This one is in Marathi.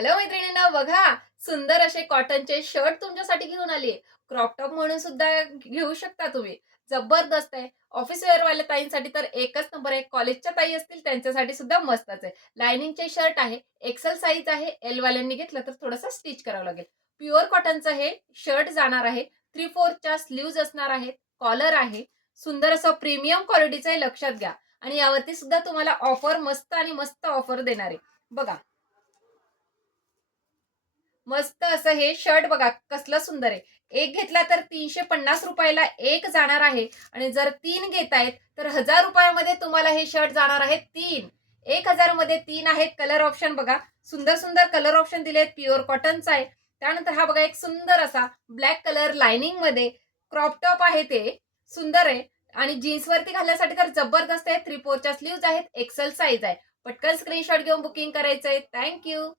हॅलो मैत्रिणींनो, बघा सुंदर असे कॉटनचे शर्ट तुमच्यासाठी घेऊन आली. क्रॉप टॉप म्हणून सुद्धा घेऊ शकता तुम्ही. जबरदस्त आहे. ऑफिस वेअर वाल्या ताईंसाठी तर एकच नंबर आहे. कॉलेजच्या ताई असतील त्यांच्यासाठी सुद्धा मस्तच आहे. लाइनिंगचे शर्ट आहे, एक्सेल साईज आहे. एल वाल्यांनी घेतलं तर थोडंसं स्टिच करावं लागेल. प्युअर कॉटनचं हे शर्ट जाणार आहे. 3/4च्या स्लीव्ज असणार आहेत. कॉलर आहे. सुंदर असं प्रीमियम क्वालिटीचं आहे, लक्षात घ्या. आणि यावरती सुद्धा तुम्हाला ऑफर मस्त आणि मस्त ऑफर देणार आहे. बघा, मस्त असं हे शर्ट बघा कसलं सुंदर आहे. एक घेतला तर 350 रुपयाला एक जाणार आहे आणि जर 3 घेतायत तर 1000 रुपयामध्ये तुम्हाला हे शर्ट जाणार आहे 3. 1000 मध्ये 3 आहेत. कलर ऑप्शन बघा, सुंदर सुंदर कलर ऑप्शन दिलेत. प्युअर कॉटनचा आहे. त्यानंतर हा बघा एक सुंदर असा ब्लॅक कलर लाइनिंग मध्ये क्रॉप टॉप आहे, ते सुंदर आहे आणि जीन्स वरती घालण्यासाठी तर जबरदस्त आहे. 3/4च्या स्लीव्ज आहेत. एक्सेल साईज आहे. पटकन स्क्रीनशॉट घेऊन बुकिंग करायचंय. थँक्यू.